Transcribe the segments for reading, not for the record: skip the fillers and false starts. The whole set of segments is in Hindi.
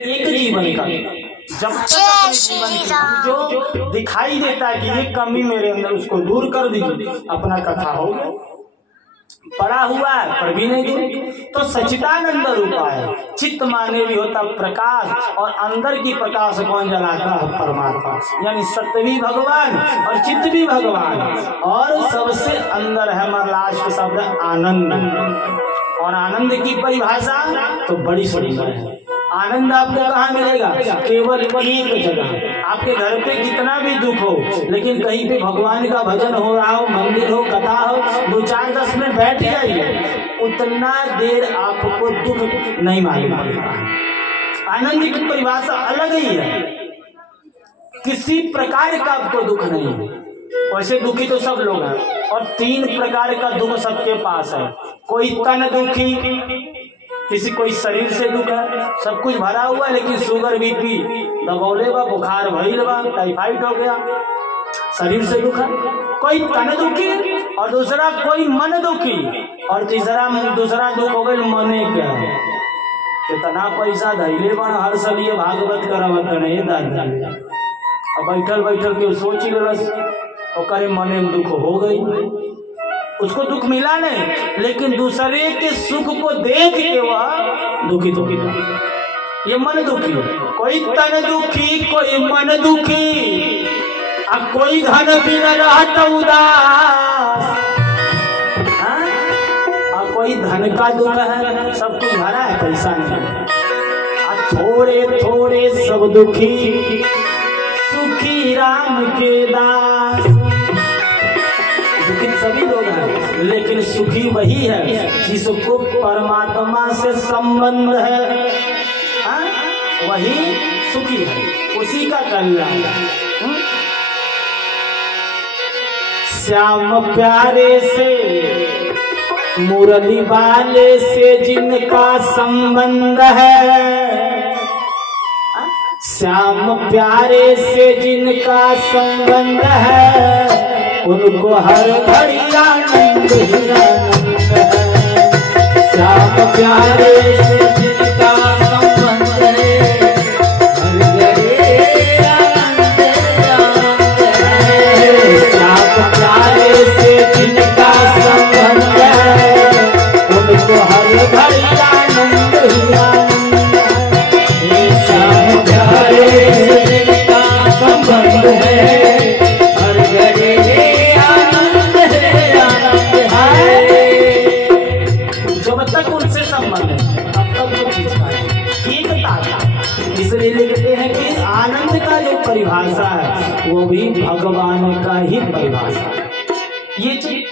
एक जीवन का जब तक अपने जीवन की जो दिखाई देता है कि ये कमी मेरे अंदर, उसको दूर कर दीजिए, अपना कथा हो गया। पड़ा हुआ है पर भी नहीं दूर, तो सच्चिदानंद रूप है। चित्त माने भी होता प्रकाश, और अंदर की प्रकाश कौन जलाता है? परमात्मा। यानी सत्य भी भगवान और चित्त भी भगवान, और सबसे अंदर है लास्ट शब्द आनंद। और आनंद की परिभाषा तो बड़ी सुंदर है। आनंद आपको कहाँ मिलेगा? केवल एक जगह। आपके घर पे कितना भी दुख हो, लेकिन कहीं पे भगवान का भजन हो रहा हो, मंदिर हो, कथा हो, 2-4-10 मिनट बैठ जाइए, उतना देर आपको दुख नहीं मालूम पड़ता। आनंद की परिभाषा अलग ही है। किसी प्रकार का आपको दुख नहीं है। वैसे दुखी तो सब लोग हैं, और 3 प्रकार का दुख सबके पास है। कोई तन दुखी, किसी कोई शरीर से दुख है, सब कुछ भरा हुआ है, लेकिन शुगर बीपी दबौले बा, बुखार भइल बा, टाइफाइड हो गया, शरीर से दुख है। कोई तन दुखी, और दूसरा कोई मन दुखी, और दूसरा दुख हो गई मने का। कितना पैसा धैले बन हर सलिए भागवत करवत नहीं दादा। अब बैठल बैठल के सोच लस, ओकरे मने में दुख हो गई, उसको दुख मिला नहीं, लेकिन दूसरे के सुख को देख के वह दुखी दुखी ये मन दुखी। कोई तन दुखी, कोई मन दुखी, अब कोई धन बिना रहता उदास, और कोई धन का दुख है, सब कुछ भरा है, पैसा नहीं। थोड़े थोड़े सब दुखी, सुखी राम के दास। दुखित सभी लोग हैं, लेकिन सुखी वही है जिसको परमात्मा से संबंध है, वही सुखी है, उसी का कल्याण। श्याम प्यारे से, मुरली वाले से जिनका संबंध है, श्याम प्यारे से जिनका संबंध है, उनको हर घड़ी आनंद ही आनंद है। श्याम प्यारे से जिनका संबंध है, हर घड़ी आनंद आनंद है। श्याम प्यारे से जिनका संबंध है, उनको हर घड़ी आनंद ही आनंद है। श्याम प्यारे से जिनका संबंध है, इसलिए लिखते हैं कि आनंद का जो परिभाषा है वो भी भगवान का ही परिभाषा है। ये चीज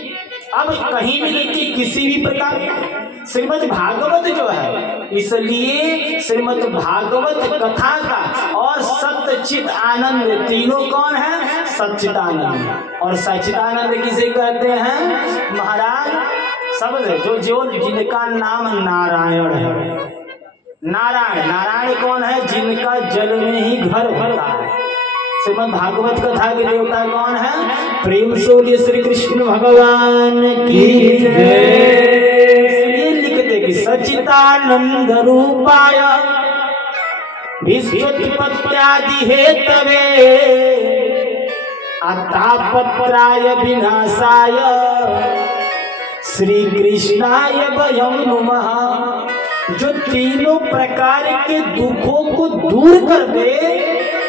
अब कहीं भी देखिए, किसी भी प्रकार श्रीमद् भागवत जो है, इसलिए श्रीमद् भागवत कथा का और सच्चित आनंद तीनों कौन है? सच्चिदानंद। और सच्चिदानंद किसे कहते हैं? महाराज सब जो जिनका नाम नारायण है। नारायण, नारायण कौन है? जिनका जल में ही घर भरता है। श्रीमद् भागवत कथा के देवता कौन है? प्रेम से श्री कृष्ण भगवान की जय। इसलिए लिखते कि सच्चिदानंद रूपाय विश्वोत्पत्त्यादि हेतवे अतापत्राय विनाशाय श्री कृष्णाय वयं नमः। जो तीनों प्रकार के दुखों को दूर कर दे,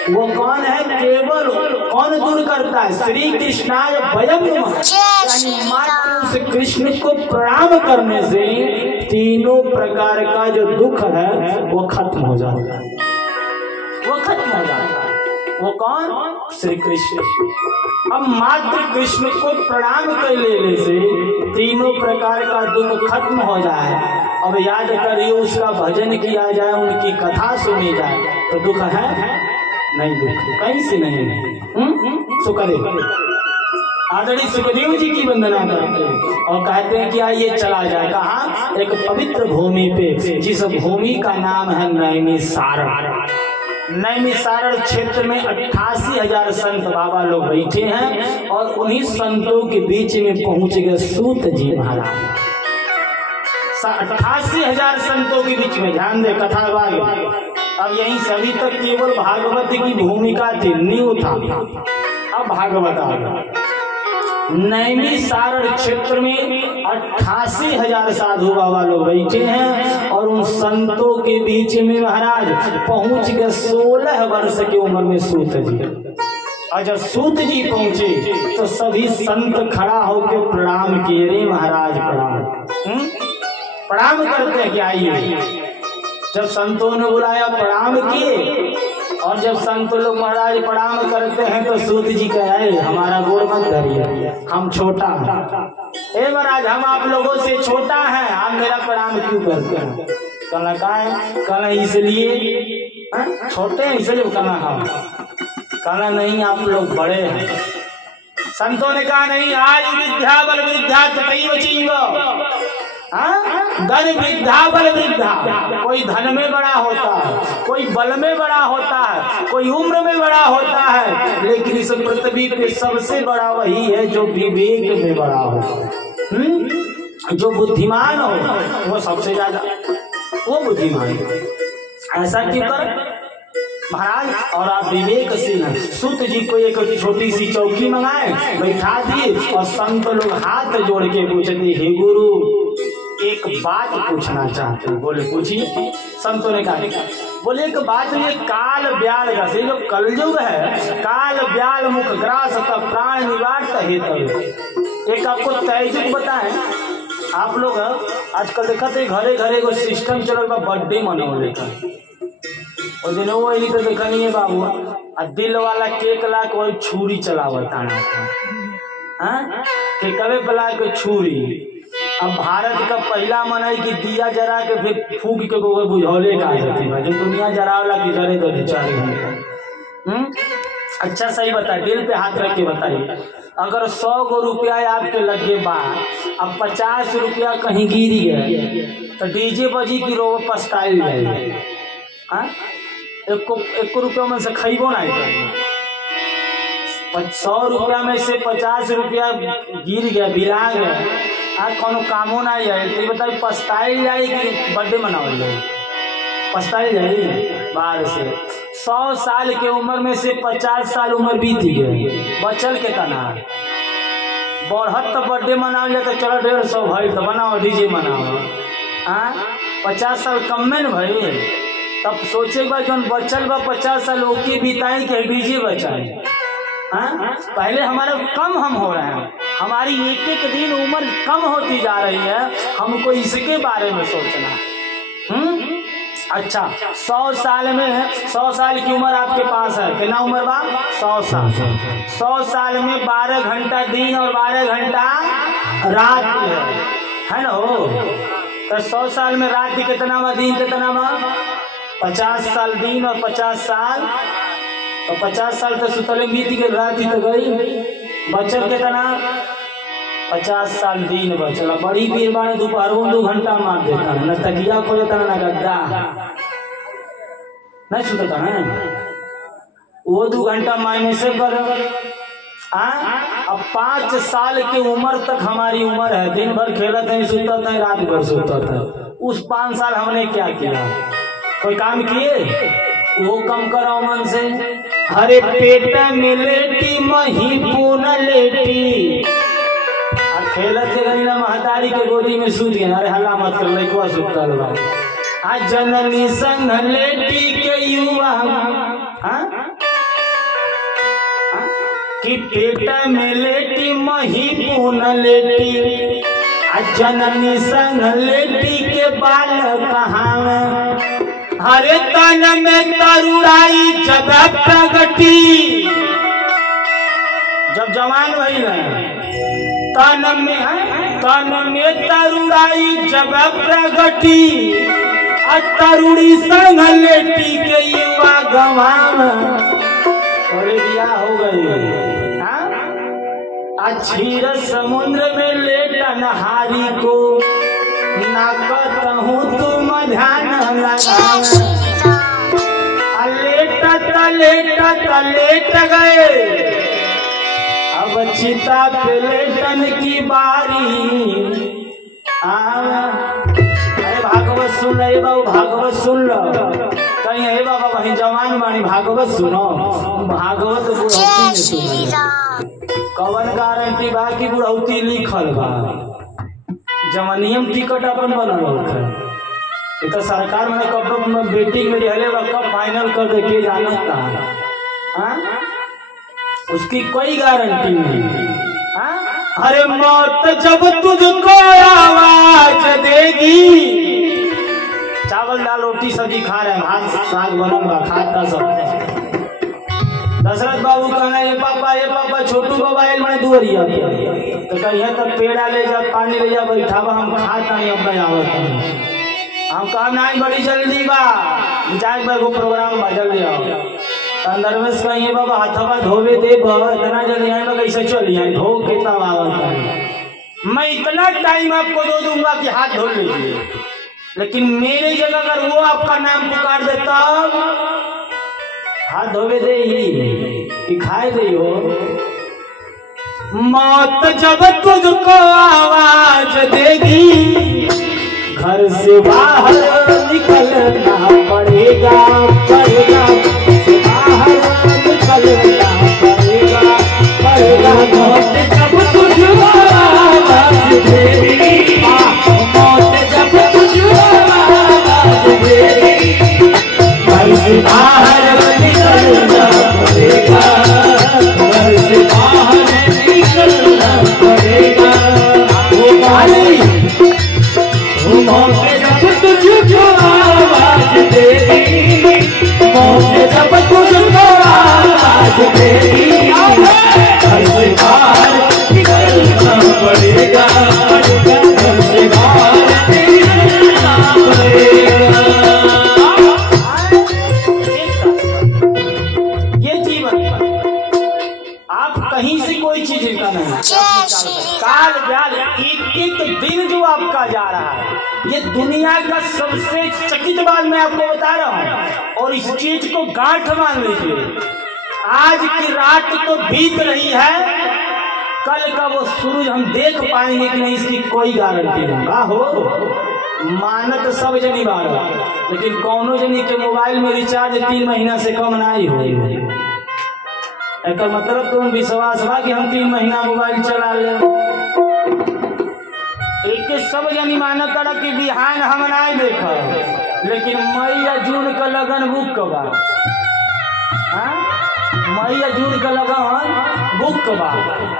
वो कौन है? केवल कौन दूर करता है? श्री कृष्णाय वयं नमः। यानी मात्र उस कृष्ण को प्रणाम करने से तीनों प्रकार का जो दुख है वो खत्म हो जाता है। वो खत्म हो जाता है। वो कौन? श्री कृष्ण। अब मात्र कृष्ण को प्रणाम कर लेने से तीनों प्रकार का दुख खत्म हो जाए। अब याद करिए, उसका भजन किया जाए, उनकी कथा सुनी जाए, तो दुख है नहीं? दुख कहीं से नहीं है। सुखदेव आदरणीय सुखदेव जी की वंदना करते हैं और कहते हैं कि आइए चला जाए। कहाँ? एक पवित्र भूमि पे, जिस भूमि का नाम है नैमिषारण्य। नैमिषारण्य क्षेत्र में 88,000 संत बाबा लोग बैठे हैं, और उन्हीं संतों के बीच में पहुंच गए सूत जी महाराज। 88,000 संतों के बीच में, ध्यान दे कथा भाग अब यहीं सभी तक केवल भागवत की भूमिका थी, नींव था। अब भागवत आ गया। नैमिषारण्य क्षेत्र में 88,000 साधु बाबा लोग बैठे हैं और उन संतों के बीच में महाराज पहुंच गए 16 वर्ष की उम्र में सूत जी। और जब सूत जी पहुंचे तो सभी संत खड़ा होकर प्रणाम किए। रे महाराज प्रणाम। प्रणाम करते हैं क्या? आइए। जब संतों ने बुलाया प्रणाम किए और जब संत लोग महाराज प्रणाम करते हैं तो सूत जी कहे हमारा गोड़ मत धरिए, हम छोटा है। ए महाराज हम आप लोगों से छोटा है, आप मेरा प्रणाम क्यों करते हैं? कहना का है? कहना इसलिए छोटे हैं इसलिए कहना हाँ। कहना नहीं आप लोग बड़े हैं। संतों ने कहा नहीं, आज विद्या बल विद्या तथैव चैव, धन वृद्धा बल वृद्धा। कोई धन में बड़ा होता है, कोई बल में बड़ा होता है, कोई उम्र में बड़ा होता है, लेकिन इस पृथ्वी पे सबसे बड़ा वही है जो विवेक में बड़ा हो, जो बुद्धिमान हो, वो सबसे ज्यादा वो बुद्धिमान। ऐसा क्यों कर महाराज? और आप विवेकशील हैं। सूत जी को एक छोटी सी चौकी मंगाए, बैठा दिए और संत लोग हाथ जोड़ के पूछते हे गुरु एक बात पूछना चाहते हैं। बोले पूछिए। संतों ने कहा बोले एक बात, ये काल ब्याल से जो कलयुग है, काल ब्याल मुख ग्रास तब प्राण निवारत हेतु। एक आपको तैजुग बताएं। आप लोग आजकल देखा थे घरे घरे को सिस्टम चल रहा बर्थडे मनाने का। और दिन वो यही तो देखा नहीं है बाबू, दिल वाला केक ला के वही छुरी चलावता है, केकवे पला के छुरी। अब भारत का पहला मन है कि दिया जरा के फिर फूक के गोबर बुझौले का जाती है, जो दुनिया जरावला की जरे तो 4 घंटे। अच्छा सही बताए, दिल पे हाथ रख के बताइए। अगर 100 गो रुपया आपके लगे बा, अब 50 रुपया कहीं गिर गए तो डीजे बजी की रो पछताई जाएगी। एक रुपया में से खैबो ना, 100 रुपया में से 50 रुपया गिर गया, बिला गया, कोनो कामो ना है तो बताइए पछताई जाए कि बर्थडे मनावल जाए? पछताई जाए बाहर से। 100 साल के उम्र में से 50 साल उम्र बीत गए, बचल के तना बढ़त तो बर्थडे मनावल जाए तो चलो 150 भाई तो बनाओ डीजे मनाओ। 50 साल कम में न भाई, तब सोचे बा जो बचल बा 50 साल ओके बिताए के डीजे बचाए। पहले हमारा कम हम हो रहे हैं, हमारी एक एक दिन उम्र कम होती जा रही है, हमको इसके बारे में सोचना। अच्छा 100 साल में 100 साल की उम्र आपके पास है, कितना उम्र बा? 100 साल। 100 साल में 12 घंटा दिन और 12 घंटा रात है ना हो, तो 100 साल में रात कितना बा, दिन कितना बा? 50 साल दिन और 50 साल, तो 50 साल तो सुतले बीत गए, रात ही तो गई, बचल कितना? 50 साल दिन बचल। बड़ी पीर बाने दोपहर में 2 घंटा मार देता है, न तकिया खो जाता ना गद्दा नहीं सुनता है, वो 2 घंटा मायने से कर। अब 5 साल की उम्र तक हमारी उम्र है, दिन भर खेलते हैं, सुता था, रात भर सुता था। उस 5 साल हमने क्या किया? कोई काम किए? वो कम करो मन से। हरे पेट में लेटी मही पूना लेटी, खेलत गई ना महतारी के गोदी में सूत गए। अरे हल्ला मत कर, लइकवा सुतल बा। आज जननी संग लेटी के युवा कि पेट में लेटी मही पूना लेटी, आज जननी संग लेटी के बाल कहाँ? हरे तन में तरुराई जब प्रगटी, जब जवान भई ना तन में तरुराई जब प्रगटी, तरुड़ी संग लेटी के युवा गवाम। थोड़े बियाह हो गई, क्षीर समुद्र में लेटा नहारी को, ना कहूँ तुम ध्यान लगा। लेट गए, अब चिता पे लेटन की बारी। अरे भागवत सुन रहे बाबू, भागवत सुन लो। कहीं हे बाबा वही जवान बाणी भागवत सुनो, भागवत बुढ़ौती में सुनो। कवन गारंटी बा कि बुढ़ौती लिखल बा, जवानियम टिकट अपन बनल होखे। ये तो सरकार मैंने कब बेटी में रहले बा, कब फाइनल कर दे के जानता हाँ? उसकी कोई गारंटी नहीं। अरे मौत जब तुझको आवाज देगी, चावल दाल रोटी सब्जी खा रहे हैं, भात साग बनल बा, खाता सब। दशरथ बाबू कहना ये पापा छोटू बाबा आयल मैंने दुअरिया तो कहिए तो पेड़ा ले जा, पानी ले जा, बैठावा हम खाता नहीं अब आवत हम कहा नहीं बड़ी जल्दी बा जाए एगो प्रोग्राम बा जल्दी आओ। अंदर में कहिए बाबा हथवा धोवे दे इतना जल्दी आए कैसे चलिए धो के तब आवत। मैं इतना टाइम आपको दे दूंगा कि हाथ धो लीजिए, लेकिन मेरी जगह अगर वो आपका नाम पुकार दे तब हाथ धोवे दे कि खाए दे हो। मौत जब तुझको आवाज देगी, घर से बाहर निकलना पड़ेगा, पड़ेगा बाहर निकलना पड़ेगा, पड़ेगा। मौत जब तुझको आवाज देगी, मौत जब तुझको आवाज देगी, घर से बाहर निकलना पड़ेगा, घर से बाहर निकलना पड़ेगा। वो गाली मौत जब तुझको आवाज देगी, मौत जब तुझको आवाज देगी, घर से बाहर निकलना पड़ेगा, घर से बाहर निकलना पड़ेगा। ये जीवन आप कहीं से कोई चीज का नहीं, काल ब्याल एक एक दिन जो आपका जा रहा है, ये दुनिया का सबसे चकित बात मैं आपको बता रहा हूँ। और इस चीज को गांठ मान लीजिए, आज की रात तो बीत रही है, कल का वो सूरज हम देख पाएंगे कि नहीं, इसकी कोई गारंटी नहीं हो। मानत सब जनी बार, लेकिन कौनो जनी के मोबाइल में रिचार्ज 3 महीना से कम नहीं हुई। एक मतलब तुम विश्वास बा कि हम 3 महीना मोबाइल चला ले, एक सब जनी मानत करा कि बिहान हम नहीं देखा, लेकिन मई या जून का लगन बुक बा, मई या जून का लगन बुक बा,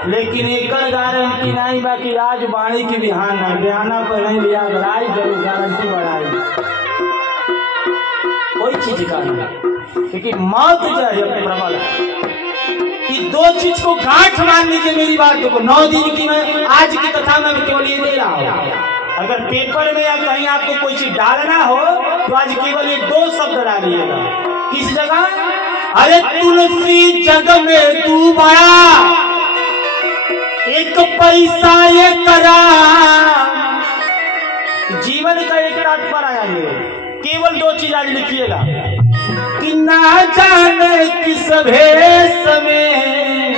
लेकिन एक गारंटी नहीं बा कि आज बाणी की बिहान ना बिहाना पर नहीं लिया गलाई जरूर गारंटी बढ़ाई कोई चीज का नहीं, क्योंकि मौत जो है प्रबल है। ये 2 चीज को गांठ मान लीजिए मेरी बात को। 9 दिन की मैं आज की कथा में केवल ये दे रहा हूँ, अगर पेपर में या कहीं आपको कोई चीज डालना हो तो आज केवल ये 2 शब्द डालिएगा। किस जगह? अरे तुलसी जग में तू बड़ा, एक पैसा ये करा। जीवन का एक तात्पर्य आया है, केवल 2 चीज आज लिखिएगा कि ना जाने किस भेष में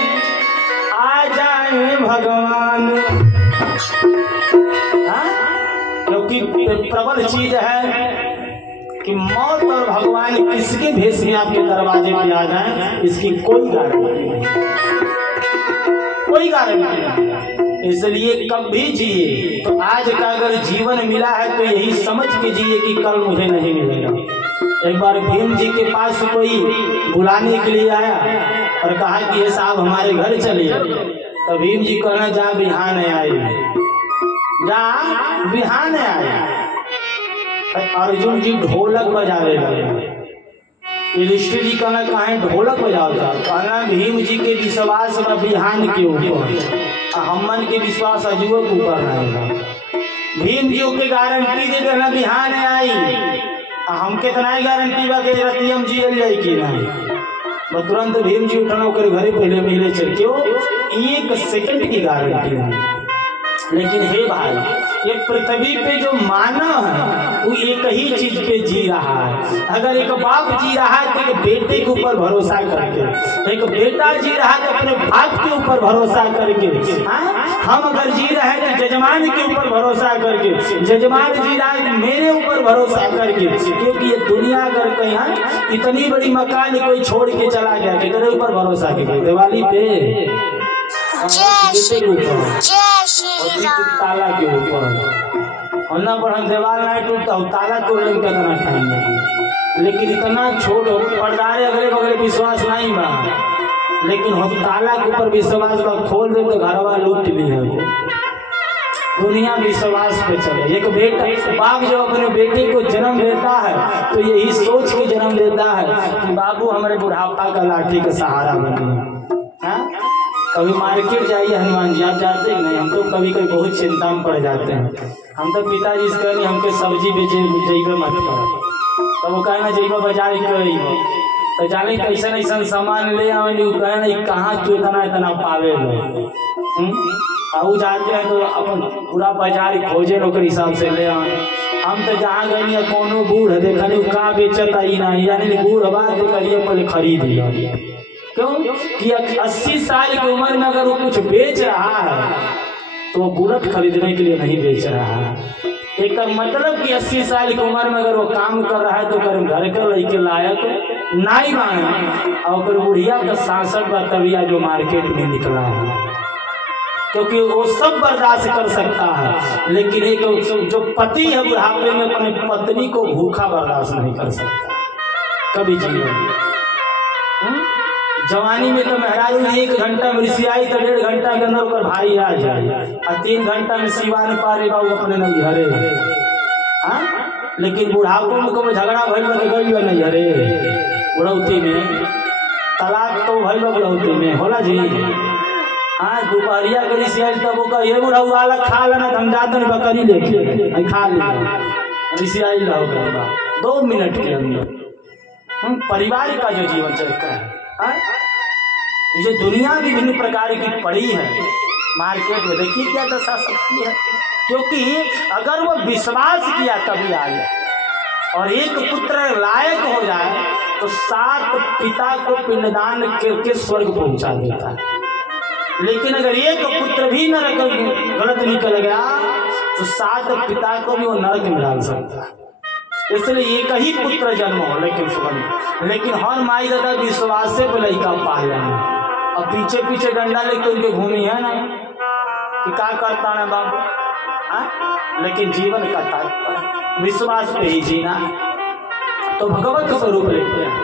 आ जाए भगवान, क्योंकि प्रबल चीज है कि मौत और भगवान किसके भेष में आपके दरवाजे पे आ जाए, इसकी कोई गारंटी नहीं, कोई गारंटी नहीं। इसलिए कभी जिए तो आज का अगर जीवन मिला है तो यही समझ के जिए कि कल मुझे नहीं मिलेगा। एक बार भीम जी के पास कोई बुलाने के लिए आया और कहा कि ये साहब हमारे घर चलिए, तो भीम जी कहना जा बिहान आए, जा बिहान आए। अर्जुन जी ढोलक बजावे लगे, युधिष्ठिर जी कहना कहा ढोलक बजाता, कहना भीम जी के विश्वास बिहान के ऊपर, हमन के विश्वास अजुओं के ऊपर रहेगा। भीम जी के गारंटी दे देना बिहान आई, हम कितना गारंटी बा के रतियम जी जाए कि नहीं। तुरंत भीम जी उठना कर घरे पहले मिले चल, क्यों? 1 सेकंड की गारंटी नहीं। लेकिन हे भाई, ये पृथ्वी पे जो मानव है वो एक ही चीज पे जी रहा है। अगर एक बाप जी रहा है तो एक बेटे के ऊपर भरोसा करके, एक बेटा जी रहा है तो अपने बाप के ऊपर भरोसा करके, हम अगर जी रहे हैं तो जजमान के ऊपर भरोसा करके, जजमान जी रहा है मेरे ऊपर भरोसा करके। क्योंकि ये दुनिया अगर कहीं इतनी बड़ी मकान कोई छोड़ के चला गया, कितने ऊपर भरोसा करे? दिवाली पे के ऊपर, ताला के ऊपर, और ना पर हम दीवार ना टूटता हो, ताला तोड़ने में कितना टाइम लगे। लेकिन इतना छोड़ो, पर्दारे अगले बगले विश्वास नहीं बा, लेकिन हम ताला के ऊपर विश्वास बा, खोल दे तो घरवा लूट ली है। दुनिया विश्वास पे चले। एक बेटा, बाप जो अपने बेटे को जन्म देता है तो यही सोच के जन्म देता है कि बाबू हमारे बुढ़ापा का लाठी का सहारा बने। कभी मार्केट जाइए हनुमान जी, आप जाते हैं नहीं, हम तो कभी कभी बहुत चिंता में पड़ जाते हैं। हम तो पिताजी से कहने हमके सब्जी बेचे जइबे मत कर, तो वो कहना जइबे बाजार कइबे, तो जाने कैसा ऐसा सामान ले आवे, कहना कहाँ तू इतना पावे लो। और जाते हैं तो अपन पूरा बाजार खोजे लोग हिसाब से ले आए। हम तो जहाँ गए कोनो बूढ़ देखने का बेचता ही नहीं, यानी बूढ़ बात करिए पहले खरीद लिया। क्यों कि 80 साल की उम्र में अगर वो कुछ बेच रहा है तो वो बुलेट खरीदने के लिए नहीं बेच रहा है। एक मतलब कि 80 साल की उम्र में अगर वो काम कर रहा है तो कर घर के लड़के लायक नहीं माने, और बुढ़िया का सांसद का तबिया जो मार्केट में निकला है, क्योंकि वो सब बर्दाश्त कर सकता है। लेकिन एक जो पति है बुढ़ापे में अपनी पत्नी को भूखा बर्दाश्त नहीं कर सकता कभी जीवन। जवानी में तो मेहरारू 1 घंटा में रिसियाई तो 1.5 घंटा के अंदर ऊपर भाई आ जाए, और 3 घंटा में सिवा न पारे बाबू अपने नहीं हरे। लेकिन बुढ़ापो में कभी झगड़ा भइल बा गई नहीं हरे, बुढ़ौती में तलाक तो भइल बा बुढ़ौती में होला जी। दोपहरिया के रिसियाई तब वो कह ये बुढ़ऊ वाला खा लेना, हम जाते हैं बकरी लेके खा ले रिसियाई लो 2 मिनट के अंदर। परिवार का जो जीवन चक्र है, जो दुनिया विभिन्न प्रकार की पड़ी है मार्केट में, देखिए क्या दशा सकती है। क्योंकि अगर वो विश्वास किया तभी आए, और एक पुत्र लायक हो जाए तो 7 पिता को पिंडदान करके स्वर्ग पहुंचा देता है। लेकिन अगर एक पुत्र भी नरक गलत निकल गया तो 7 पिता को भी वो नरक में डाल सकता है। इसलिए एक ही पुत्र जन्म हो, लेकिन हर माई दादा विश्वास से लड़का पाल लेना, और पीछे पीछे डंडा लेके उनके भूमि है ना कि क्या करता है बाबू। लेकिन जीवन का तात्पर्य विश्वास पे ही जीना। तो भगवत स्वरूप लिखते हैं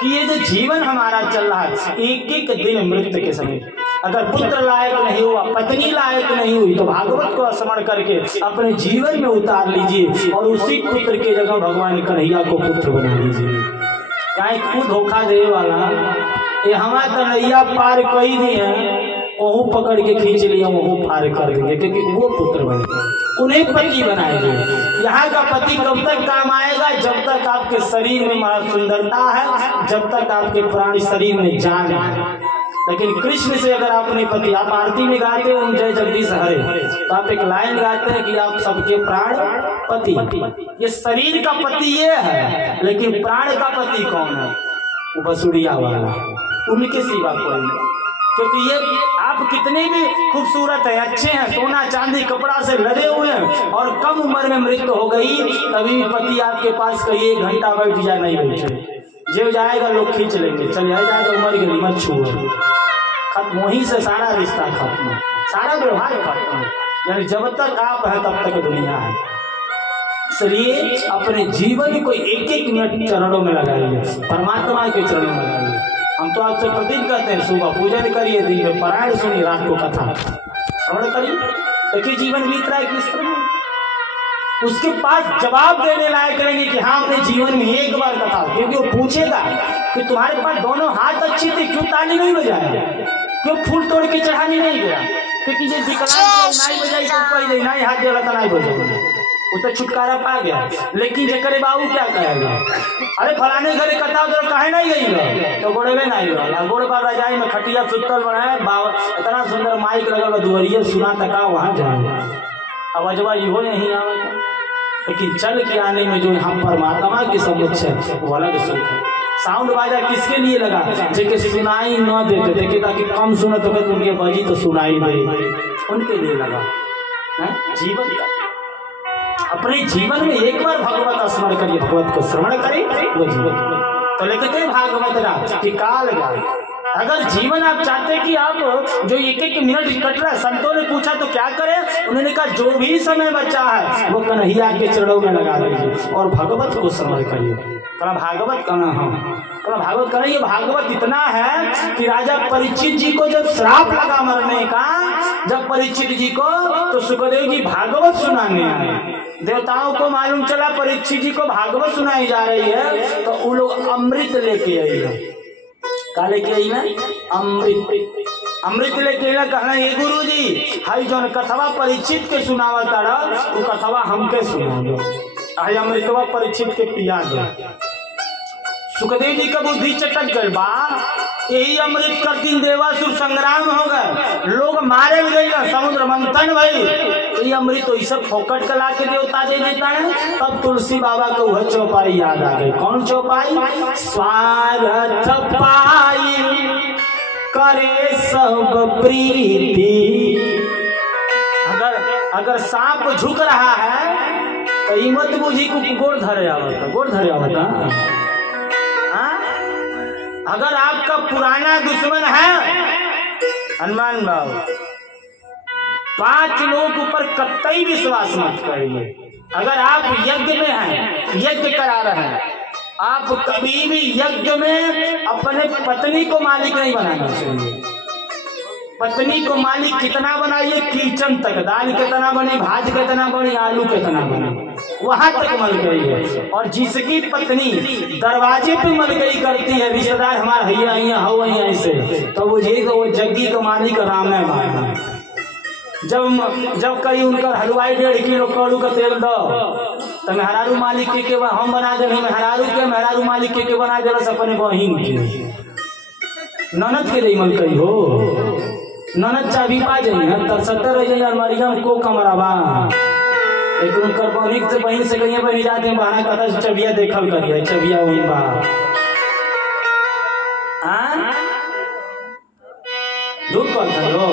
कि ये जो जीवन हमारा चल रहा है, एक दिन मृत्यु के समय अगर पुत्र लायक नहीं हुआ, पत्नी लायक नहीं हुई, तो भागवत को स्मरण करके अपने जीवन में उतार लीजिए, और उसी पुत्र के जगह भगवान कन्हैया को पुत्र बना लीजिए। काहे खुद धोखा दे वाला ये हमारा कन्हैया पार कई दिए, वहू पकड़ के खींच लिया, वहू पार कर देंगे, क्योंकि वो पुत्र बनेंगे, उन्हें पति बनाएंगे। यहाँ का पति कब तक काम आएगा? जब तक आपके शरीर में सुंदरता है, जब तक आपके प्राण शरीर में जान है। लेकिन कृष्ण से अगर आपने पति, आप आरती में गाते हो जय जगदीश हरे, तो आप एक लाइन गाते हैं कि आप सबके प्राण पति। ये शरीर का पति ये है, लेकिन प्राण का पति कौन है? वो बसुड़िया वाला, उनके सिवा कोई नहीं। क्योंकि ये आप कितने भी खूबसूरत है, अच्छे हैं, सोना चांदी कपड़ा से लदे हुए हैं, और कम उम्र में मृत्यु हो गई, तभी पति आपके पास कहीं 1 घंटा बैठ जाए, नहीं बैठे, जो जाएगा लोग खींच लेंगे, चल जाएगा उम्र गई मत छुओ, खत्म। वहीं से सारा रिश्ता खत्म, सारा व्यवहार खत्म। यानी जब तक आप है तब तक दुनिया है। इसलिए अपने जीवन को 1-1 मिनट चरणों में लगाइए, परमात्मा के चरणों में लगाइए। हम तो आपसे प्रतिज्ञा करते हैं, सुबह पूजन करिए, दिन में पारायण सुनिए, रात को कथा श्रवण करिए, देखिए जीवन बीत रहा है किस तरह। उसके पास जवाब देने लायक करेंगे कि हाँ अपने जीवन में एक बार कथा, क्योंकि वो पूछेगा कि तुम्हारे पास दोनों हाथ अच्छी थी, क्यों ताली नहीं बजाया, क्यों फूल तोड़ के चढ़ाने नहीं गया? क्योंकि जो विकलांग नहीं बजाई तो पहले नहीं हाथ दिया तो नहीं बजेगा, वो तो छुटकारा पा गया। लेकिन जकरे बाबू क्या कहेगा, अरे फलाने घरे कथा तो कहे नहीं गई, तो गोड़े नहीं रहा, गोड़ पर रजाई में खटिया सुतल बनाए, इतना सुंदर माइक लगल दुआरिया सुना तका वहाँ जाए। अब अजवा इहो नहीं आवे, लेकिन चल के आने में जो यहाँ परमात्मा की समझ है वो अलग सुख है। साउंड बाजा किसके लिए लगा? जेके सुनाई न देते, देखे ताकि कम सुने तो उनके बजी तो सुनाई दे, उनके लिए लगा। जीवन का अपने जीवन में एक बार भगवत स्मरण करिए, भगवत को श्रवण करें वो जीवन। तो लिखते भागवत राज कि काल गाय, अगर जीवन आप चाहते कि आप जो एक एक मिनट कट रहा है, संतों ने पूछा तो क्या करें? उन्होंने कहा जो भी समय बचा है वो कन्हैया के चरणों में लगा दीजिए और भगवत को स्मरण करिए। कला भागवत कहना हम कला भागवत करें। ये भागवत इतना है कि राजा परीक्षित जी को जब श्राप लगा मरने का, जब परीक्षित जी को, तो सुखदेव जी भागवत सुनाने आए। देवताओं को मालूम चला परीक्षित जी को भागवत सुनाई जा रही है, तो वो लोग अमृत लेके आई है। का लेके आई ना? अमृत। अमृत लेके आई, कहना ये गुरु जी हाई जो कथवा परीक्षित के सुनावा तारा, वो कथवा हमके सुना दो। हाई अमृतवा परीक्षित के पिया दो। सुखदेव जी का बुद्धि चटक गए, बा यही अमृत कर दिन देवासुर संग्राम हो गए, लोग मारे गए, समुद्र मंथन भाई, ये अमृत तो सब फोकट कला के देवता दे देता है। तब तुलसी बाबा को वह चौपाई याद आ गई। कौन चौपाई? स्वार्थ पाई करे सब प्रीति। अगर सांप झुक रहा है तो हिम्मत बुझी को गोड़ धरे आवता, गोड़ धरे आवता। अगर आपका पुराना दुश्मन है हनुमान बाबू, 5 लोग ऊपर कतई विश्वास मत करिए। अगर आप यज्ञ में हैं, यज्ञ करा रहे हैं, आप कभी भी यज्ञ में अपने पत्नी को मालिक नहीं बनाना चाहिए। पत्नी को मालिक कितना बनाइए, किचन तक, दाल कितना बने, भाज कितना बने, आलू कितना बने, वहां तक मलकई है। और जिसकी पत्नी दरवाजे पे मलकई करती है, रिश्तेदार हमारा हैया हो ऐसे, तो वो जग्गी का मालिक राम है। जब कहीं उनका हलवाई 1.5 किलो कड़ू का तेल दो, तो मेहरारू मालिक के हम बना दे, मेहरारू मालिक के बना दे अपने बहिन के, ननद के नहीं मलकई हो। ननद चाबी पा जाइए, 70 रह जाइए अलमारिया को कमराबा, लेकिन उनकर बहन से कहीं बहन जाते हैं बहाना कहता चबिया देखल करिए, चबिया वही बा। झूठ कहता हो।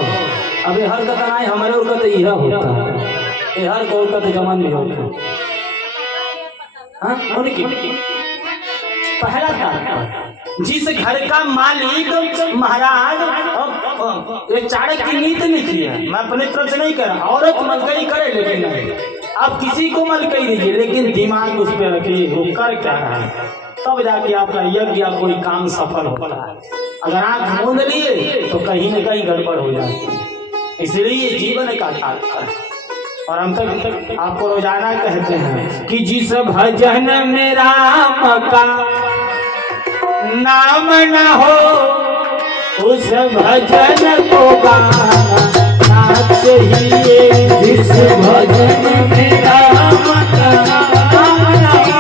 अभी हर कथा नहीं, हमारे और कथा यह होता है, हर गौर कथा जमान नहीं होता। उनकी पहला था जिस घर का मालिक महाराज, ये चाणक्य की नीति नहीं किया, मैं अपने तरफ से नहीं कर रहा, औरत मलकई करे लेकिन नहीं, आप किसी को मलकई दीजिए लेकिन दिमाग उस पर रखिए वो कर क्या रहा है, तब जाके आपका यज्ञ या कोई काम सफल होता है। अगर आंख मूंद लिए तो कहीं न कहीं गड़बड़ हो जाती है। इसलिए जीवन का तात्पर्य है। और हम तक आपको रोजाना कहते हैं कि जिस भजन में राम का नाम न हो उस भजन को गाना चाहिए। जिस भजन में राम का नाम न हो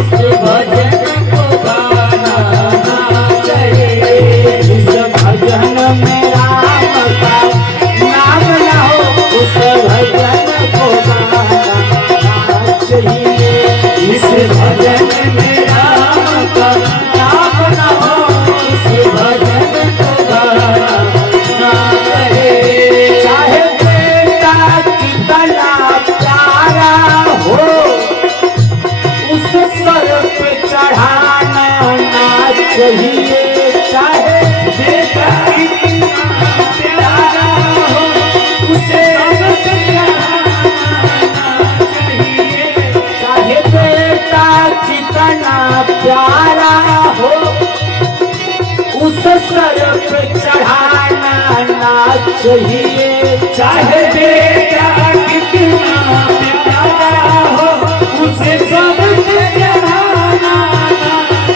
उस भजन को गाना चाहिए। जिस भजन में राम का नाम न हो उस भजन को गाना चाहिए। जिस भजन में राम का चाहिए, चाहे बेटा कितना प्यारा हो उसे चाहिए। चाहे बेटा कितना प्यारा हो उस सर पे चढ़ाना ना चाहिए। चाहे बेटा कितना प्यारा हो उसे सब चढ़ाना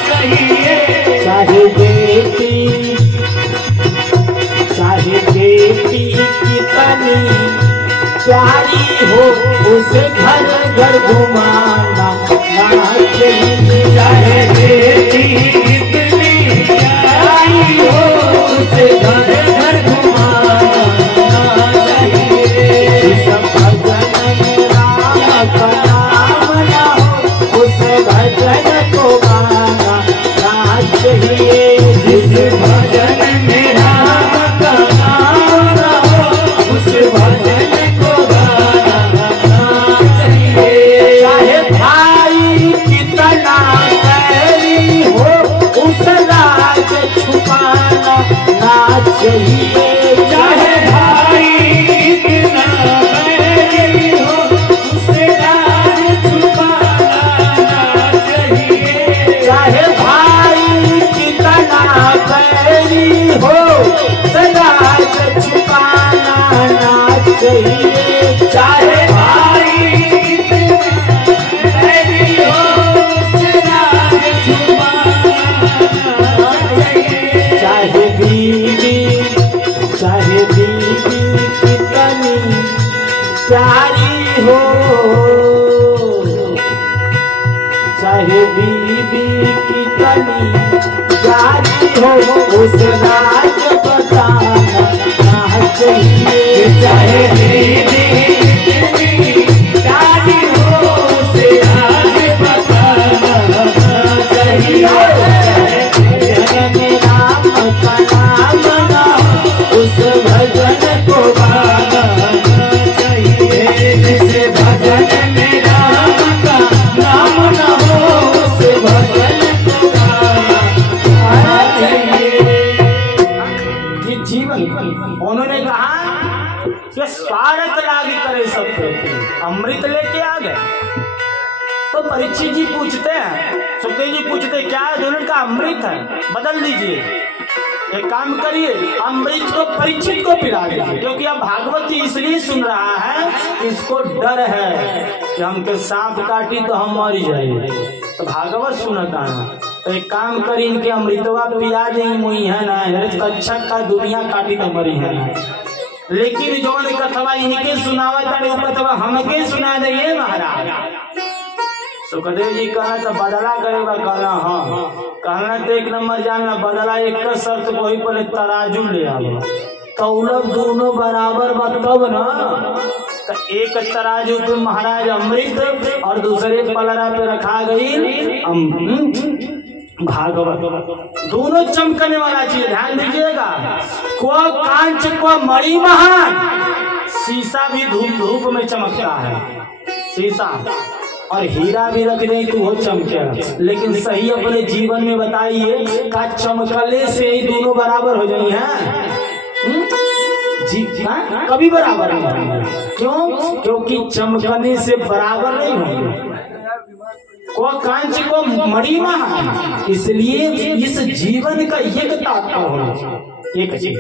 चाहिए। चाहे बेटी कितनी प्यारी हो उसे घर घर घुमाना ना चाहिए। चाहे बेटी कितनी चाहिए। जिस भजन में राम का नाम न हो उस भजन को गाना चाहिए। चाहे भाई कितना बैरी हो उस राज छुपाना ना चाहिए। चाहे भाई कितना बैरी हो उस राज छुपाना ना चाहिए। चाहे भाई कितना बैरी हो उस राज छुपाना ना चाहिए। चाहे भाई कितना बैरी हो उस राज छुपाना ना चाहिए। चाहे बीवी कितनी प्यारी हो, चाहे बीवी कितनी प्यारी हो उस राज बताना ना चाहिए। चाहे बीवी कितनी प्यारी हो उस राज बताना ना चाहिए। उस भजन को गाना चाहिए। जिस भजन में राम का नाम न हो उस भजन को गाना चाहिए। जीवन उन्होंने कहा कि स्वार्थ लागी करे सब अमृत लेके आ गए। तो परीक्षित जी पूछते हैं, सुखदेव जी पूछते क्या है? उन्होंने कहा अमृत है, बदल दीजिए, एक काम करिए अमृत को परीक्षित को पिला दीजिए। क्योंकि अब भागवत इसलिए सुन रहा है कि इसको डर है कि हमके सांप काटी तो हम मर जाए, तो भागवत सुनता है। तो एक काम करी इनके अमृतवा पिला दे मुई है ना, अच्छा का दुनिया काटी तो मरी है ना। लेकिन जो कथवा इनके सुनावा कथवा हमके सुना दे महाराज। सुखदेव जी कहना तो बदला करेगा, कहना हाँ, कहना तो एक नंबर जानना बदला एक का शर्त वही पर तराजू ले आओ तौलब दोनों बराबर बा तब ना। तो एक तराजू पे महाराज अमृत और दूसरे पलरा पे रखा गई भागवत, दोनों चमकने वाला चीज। ध्यान दीजिएगा, को कांच को मणि महान, शीशा भी धूप धूप में चमकता है शीशा, और हीरा भी रख दे तो वो चमके। लेकिन सही अपने जीवन में बताइए का चमकले से ही दोनों बराबर हो जाए हैं? जी हाँ? कभी बराबर नहीं होंगे। क्यों? क्योंकि चमकने से बराबर नहीं होंगे। को कांच को मणि महान, इसलिए इस जीवन का एक तात्पर्य होना चाहिए, एक चीज।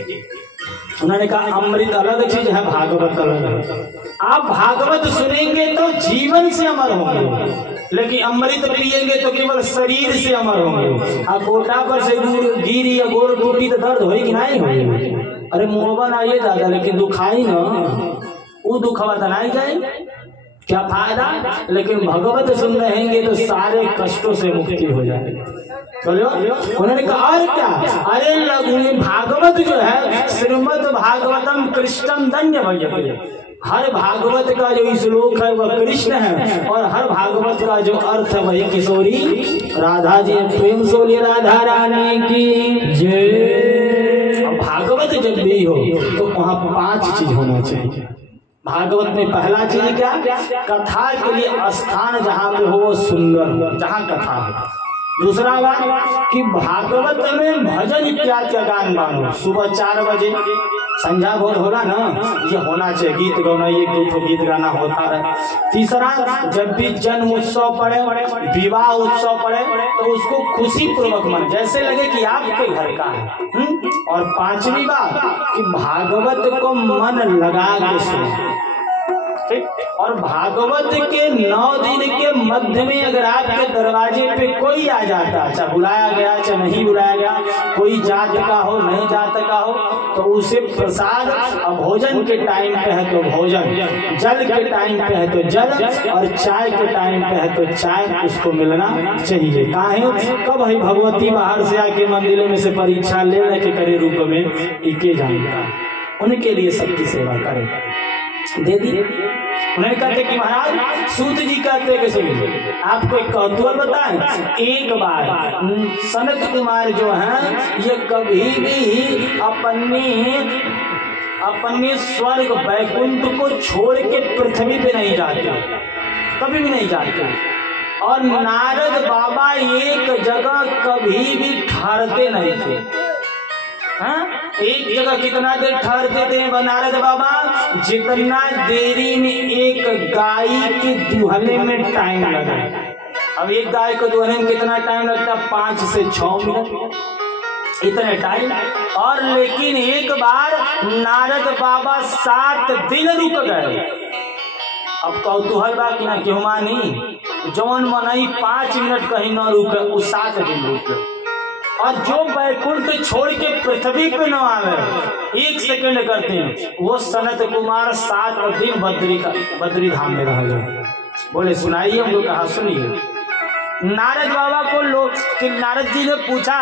उन्होंने कहा अमृत अलग चीज है, भागवत अलग है। आप भागवत सुनेंगे तो जीवन से अमर होंगे, लेकिन अमृत पिएंगे तो केवल शरीर से अमर होंगे। गोटा पर से गिर या गोड़ टूटी तो दर्द होगी नहीं होगी? अरे मुँहबा ना ये दादा, लेकिन दुखाई ना वो दुखवा तो नहीं जाए, क्या फायदा? लेकिन भगवत सुन रहेंगे तो सारे कष्टों से मुक्ति हो जाएगी। बोलो, उन्होंने कहा और क्या? अरे लघु भागवत जो है श्रीमद् भागवतम कृष्णम धन्य भजते। हर भागवत का जो श्लोक है वह कृष्ण है, और हर भागवत का जो अर्थ है वही किशोरी राधा जी। प्रेम से बोलिए राधा रानी की जय। भागवत जब भी हो तो वहाँ 5 चीज होना चाहिए। भागवत में पहला चीज क्या? कथा के लिए स्थान जहाँ पे हो वो सुंदर, जहाँ कथा हो। दूसरा बात कि भागवत में भजन इत्यादि का गान बानो, सुबह 4 बजे संध्या भोर होला ना, ये होना चाहिए। गीत गाना, एक दो गीत गाना होता रहे। तीसरा, जब भी जन्म उत्सव पड़े, विवाह उत्सव पड़े तो उसको खुशी पूर्वक मन, जैसे लगे कि आपके घर का है। और 5वीं बात कि भागवत को मन लगा के सुने। और भागवत के 9 दिन के मध्य में अगर आपके दरवाजे पे कोई आ जाता, चाहे बुलाया गया चाहे नहीं बुलाया गया, कोई जात का हो नहीं जात का हो, तो उसे प्रसाद, और भोजन के टाइम पे है तो भोजन, जल के टाइम पे है तो जल, और चाय के टाइम पे है तो चाय, उसको मिलना चाहिए। काहे? कब है भगवती बाहर से आके मंदिर में से परीक्षा ले के करे रूप में इके जाएगा, उनके लिए सबकी सेवा करे। दे दी उन्हें कहते कि महाराज सूत जी कहते कि सुनिए आपको एक कौतूहल बताएं। एक बार सनत कुमार जो हैं ये कभी भी अपने स्वर्ग वैकुंठ को छोड़ के पृथ्वी पे नहीं जाते, कभी भी नहीं जाते। और नारद बाबा एक जगह कभी भी ठहरते नहीं थे। हाँ? एक जगह कितना देर ठहरते थे नारद बाबा? जितना देरी में एक गाय के दुहने में टाइम लगा। अब एक गाय को दुहने में कितना टाइम लगता? 5 से 6 मिनट, इतने टाइम। और लेकिन एक बार नारद बाबा 7 दिन रुक गए। अब कौतूहल बा कि ना क्यों मानी, जौन मनई 5 मिनट कहीं न रुके वो 7 दिन रुके। और जो वैकुंठ छोड़ के पृथ्वी पे न आवे 1 सेकंड करते हैं, वो सनत कुमार 7 दिन बद्री धाम में रह गए। बोले सुनाइए, हम लोग कहा सुनिए। नारद बाबा को लोग कि नारद जी ने पूछा,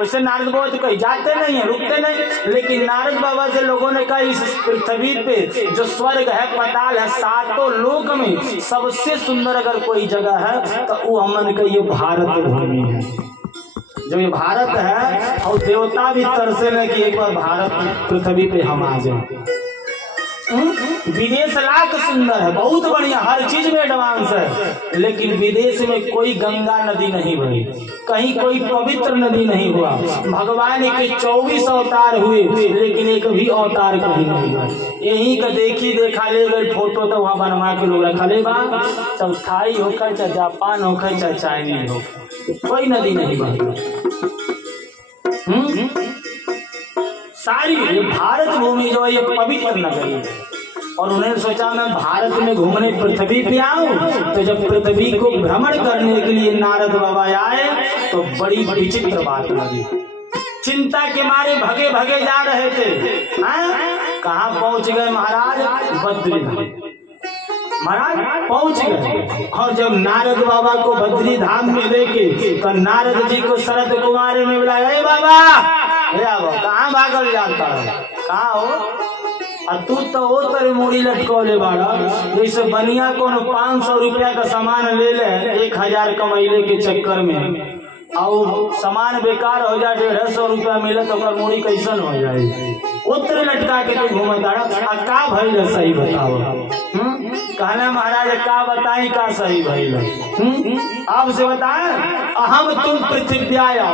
उससे नारद बाबा तो कहीं जाते नहीं है, रुकते नहीं। लेकिन नारद बाबा से लोगों ने कहा इस पृथ्वी पे जो स्वर्ग है, पाताल है, 7 लोक में सबसे सुंदर अगर कोई जगह है तो वो हमन का ये भारत भूमि है। जो ये भारत है, और देवता भी तरसे न कि एक बार भारत पृथ्वी पे हम आ जाए। विदेश लाख सुंदर है, बहुत बढ़िया, हर चीज में एडवांस है। लेकिन विदेश में कोई गंगा नदी नहीं बही, कहीं कोई पवित्र नदी नहीं हुआ। भगवान के 24 अवतार हुए, लेकिन एक भी अवतार कहीं नहीं हुआ। यही का देखी देखा ले गए फोटो तो वहाँ बनवा के लोग रखा ले बा। चाहे थाई होकर, चाहे जापान होकर, चाहे चाइनीज हो, कोई नदी नहीं बही। सारी भारत भूमि जो है ये पवित्र नगरी है। और उन्होंने सोचा मैं भारत में घूमने पृथ्वी पे आऊं। तो जब पृथ्वी को भ्रमण करने के लिए नारद बाबा आए तो बड़ी विचित्र बात लगी। चिंता के मारे भगे भगे जा रहे थे। कहाँ पहुंच गए महाराज? बद्रीधाम। महाराज पहुंच गए। और जब नारद बाबा को बद्री धाम में लेके तो नारद जी को शरद कुमार में बुलाया, अरे बाबा कहाँ भागल जाता है, कहाँ हो? तू तो वो तेरे मूड़ी लटकोले बाड़ा, जैसे बनिया को 500 रुपया का सामान ले ले 1000 कमैले के चक्कर में, और सामान बेकार हो जाए 150 रुपया मिले तो मूड़ी कैसन हो जाए? उतर लटका के तू घूमता का भइल सही बताओ। कहना महाराज का बताई का सही भइल? आपसे बताएं, हम तुम पृथ्वी आया,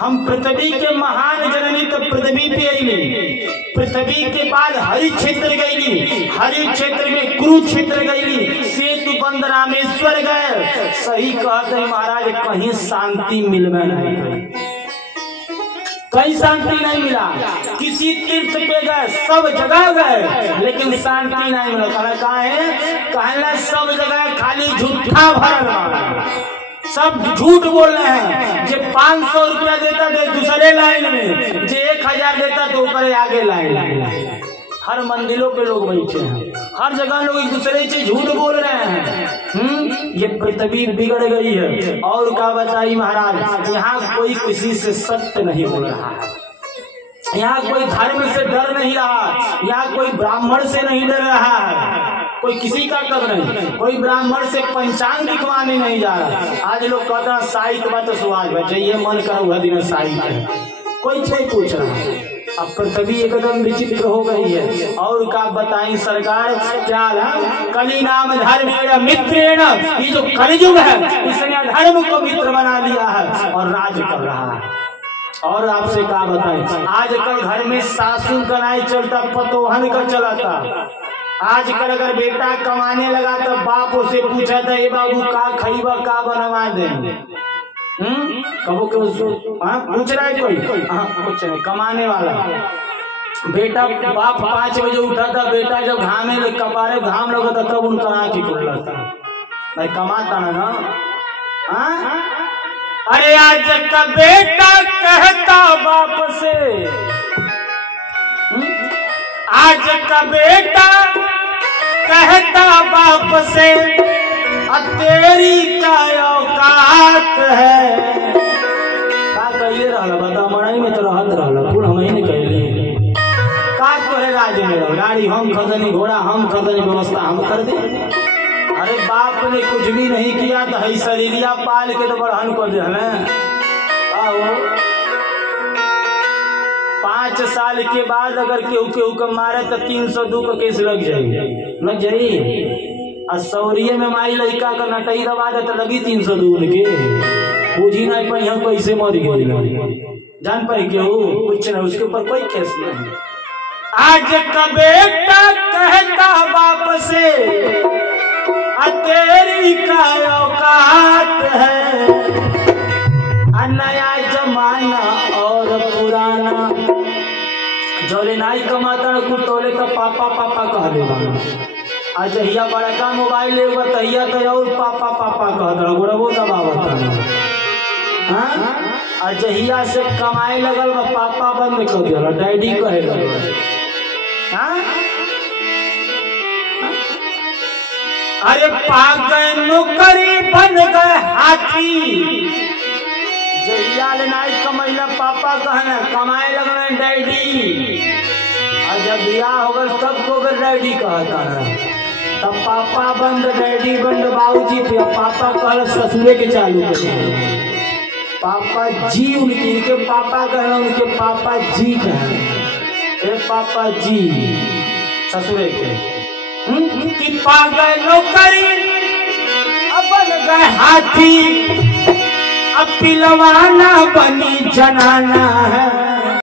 हम पृथ्वी के महान जननी तो पृथ्वी पे आई। पृथ्वी के बाद हरि क्षेत्र गई, हरि क्षेत्र में कुरुक्षेत्र गई, सेतु बंद रामेश्वर गए। सही कहते महाराज, कहीं शांति मिलवे नहीं, कहीं शांति नहीं मिला। किसी तीर्थ पे गए, सब जगह गए, लेकिन शांति नहीं मिला। कहना सब जगह खाली झूठा भरल, सब झूठ बोल रहे हैं। जो 500 रुपया देता थे दूसरे लाइन में, जो 1000 देता तो ऊपर आगे लाइन में। हर मंदिरों पे लोग बैठे हैं, हर जगह लोग एक दूसरे से झूठ बोल रहे हैं। ये पृथ्वी बिगड़ गई है। और क्या बताई महाराज, यहाँ कोई किसी से सत्य नहीं बोल रहा है, यहाँ कोई धर्म से डर नहीं रहा, यहाँ कोई ब्राह्मण से नहीं डर रहा है, कोई किसी का कदर नहीं, कोई ब्राह्मण से पंचांग लिखवाने नहीं जा रहा। आज लोग कहते हैं साहित्य बात सुहाज बचे, ये मन करो वह दिन साहित्य है, कोई नहीं पूछ रहा है। अब पृथ्वी एकदम विचित्र हो गई है। और क्या बताई सरकार, क्या कली नाम धर्म मित्रेण, ये जो कलयुग है इसने धर्म को मित्र बना लिया है और राज कर रहा है। और आपसे क्या बताएं, आजकल घर में सासू का नहीं चलता, पतोहन का चलाता। आजकल अगर बेटा कमाने लगा तो बाप उसे पूछा था, ये बाबू का खईबा का बनवा देंगे? कबो के पूछ रहा है कोई? कुछ नहीं, कमाने वाला बेटा। बाप 5 बजे उठा था, बेटा जब घामे कपारे घाम लगा था तब उनका आँख खुल जाता भाई, कमाता ना। अरे आज का बेटा कहता बाप से, आज का बेटा कहता बाप से, तेरी क्या औकात है? का कहिए रहला बता, मड़ाई में तो रहत रहला, फूल हम ही नहीं कहली। का तोरे राज में रहो, गाड़ी हम खरीदनी, घोड़ा हम खरीदनी, व्यवस्था हम कर दे। अरे बाप ने कुछ भी नहीं किया तो है शरीरिया पाल के तो बढ़हन कर दे हमें। 5 साल के बाद अगर केहू केहू के मारे तो 302 का केस लग जाई। और सौरिये में माई लड़का का नटई दबा दे तो लगी 302 के। पूछी नहीं पाई हम कैसे मर गए, जान पाई केहू कुछ नहीं, उसके ऊपर कोई केस नहीं। आज का बेटा कहता बाप से तेरी का औकात है, नया जमाना और पुराना। जोले नाई कमाता न कुछ तोले तो पापा पापा कह देगा। आज हिया बड़ा का मोबाइल लेगा तहिया तो और पापा पापा कह दे गोड़ा वो दबावत। हाँ आज हिया से कमाए लगल पापा बंद कर दिया, डैडी कहेगा। हाँ अरे पाग गए नौकरी बन गए हाथी। जहिया ले नाई कमैला पापा कहना, कमाए लगल डैडी। और जब बियाह हो गल तब को अगर डैडी कहता है, तब पापा बंद डैडी बंद बाबूजी, फिर पापा कहल ससुरे के चालू कर। पापा जी उनके पापा कहना, उनके पापा जी कहना, पापा जी ससुरे के। कि पागल नौकरी अब बन गए हाथी, अब पिलवाना बनी जनाना है।